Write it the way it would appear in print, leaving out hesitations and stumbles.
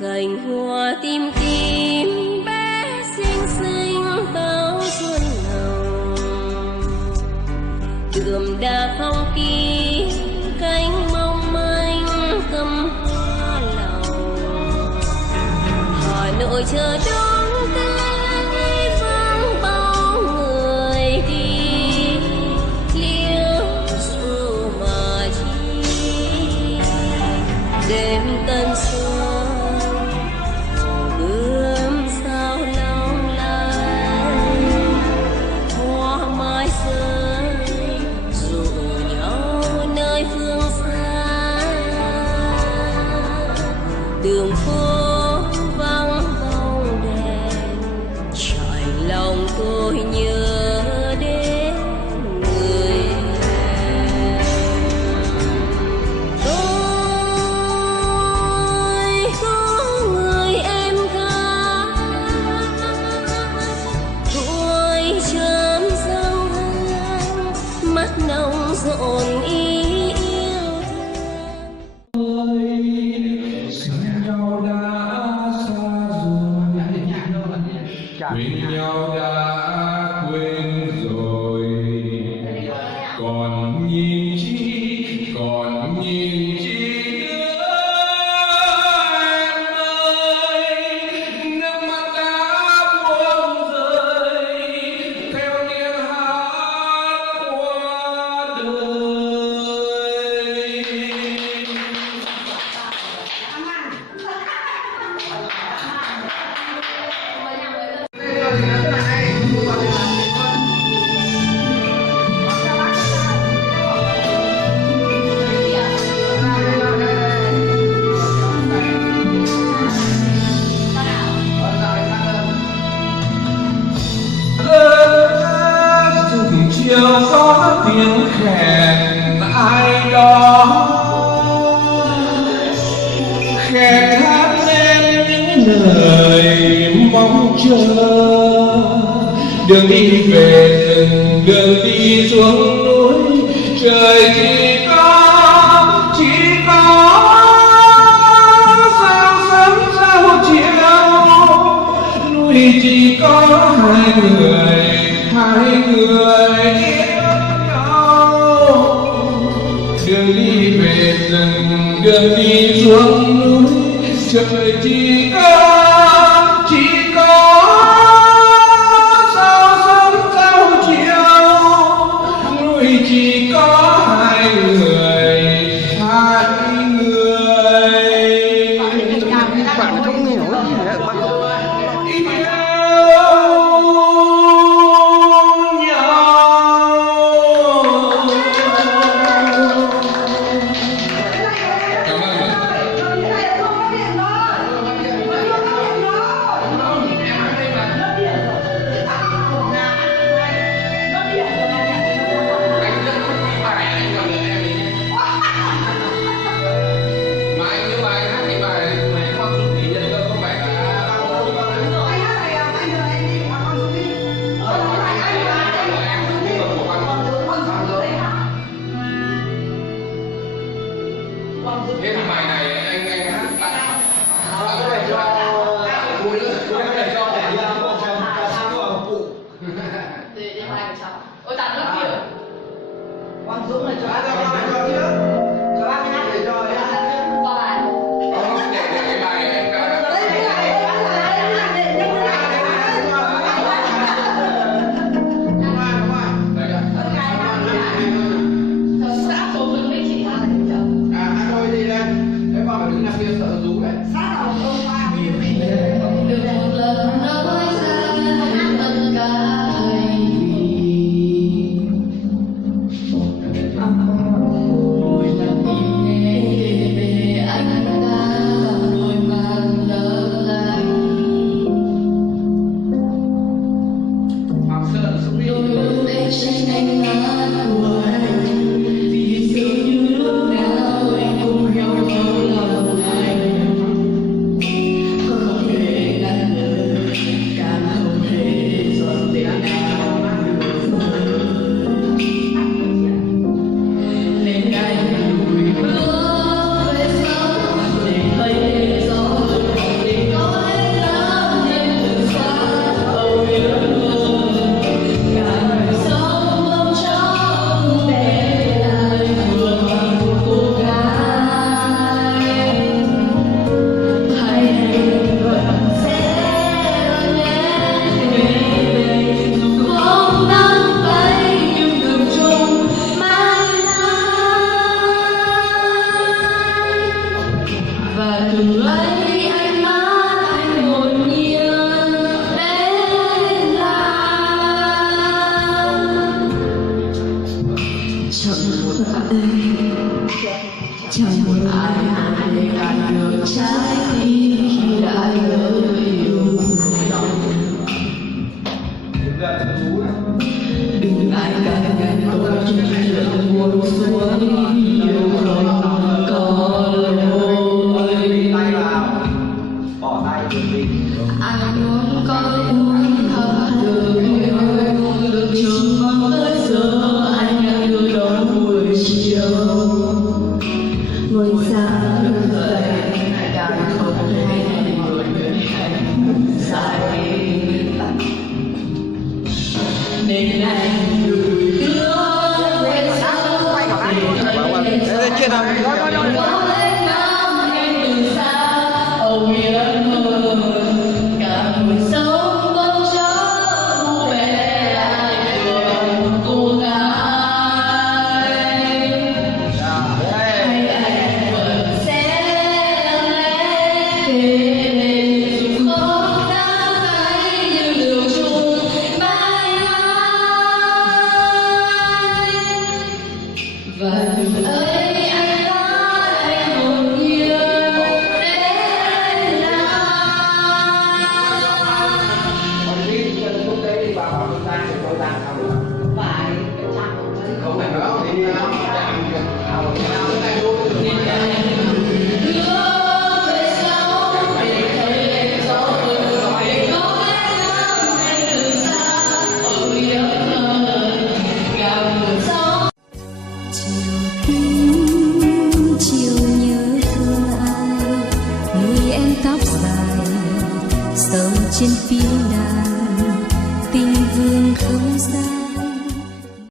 cành hoa tím tím bé xinh xinh bao xuân hồng, đượm đà phong kín cánh mong manh cầm hoa lòng. Hà Nội chờ đón Tết vang bao người đi, liễu ru mà chi đêm tân xuân bướm sao long lanh, hoa mai rơi rủ nhau nơi phương xa. Đường phố vắng bóng đèn, trải lòng tôi nhớ đến người em. Tôi có người em gái, tuổi chớm dâng hương, mắt nồng rộn ý yêu thương. Xin nhau đã xa rồi, quên nhau đã quên rồi, còn nhìn chi, còn nhìn chi nữa em ơi. Nước mắt đã buông rơi theo tiếng hát qua đời. Chiều có tiếng khèn ai đó khèn hát lên những lời mong chờ. Đường đi về rừng, đường đi xuống núi, trời chỉ có sao sớm sao chiều, núi chỉ có hai người yêu nhau. Đường đi về rừng, đường đi xuống núi, trời chỉ có sao sớm sao chiều, núi chỉ có hai người. Bạn không nghe nổi gì nữa. Thế thì bài này anh hát có để cho vui nữa, có để cho cụ để bài của cháu. Ôi tặng lớp kia. Quang Dũng này cho bác hát để cho Qua bài. để cái bài em ca. Xã số phấn với chị hát để cháu. Hát thôi đi đây. Thế con phải đứng là kia sợ rú đấy. sát vào câu hoa. Được một lần nói ra tất cả hay vì mỗi lần nghe về anh đã đôi mang lỡ lành. Hoàng Sơn xuống đi. Đôi để tranh anh ngã ngoài vì dường như lúc nào anh cùng nhau thấu lòng anh. và từ ấy anh hát anh hồn nhiên đến làng. Chẳng một ai để cạn được trái tim khi đã lỡ yêu. Đừng ai càng ngàn tôi trong chuyện buồn xuôi yêu không có lối. Ai muốn có uống thăm được trường mong tới giờ anh đang đưa đón buổi chiều. Ngôi sao được dậy đang không hay người dài nên anh gửi đưa quên sao để Chia nào. có lấy ngắm em từ xa âu yếm hơn cả mùi sống vẫn chớ bu về lại đường cô gái. Hay anh vẫn sẽ lặng lẽ kể nên dù không đã thấy như đường chung mãi mãi. Và từ ấy anh hát anh hồn nhiên đến Không phải đó thì chiều nhớ thương ai, người em tóc dài sầu trên phiêu đá.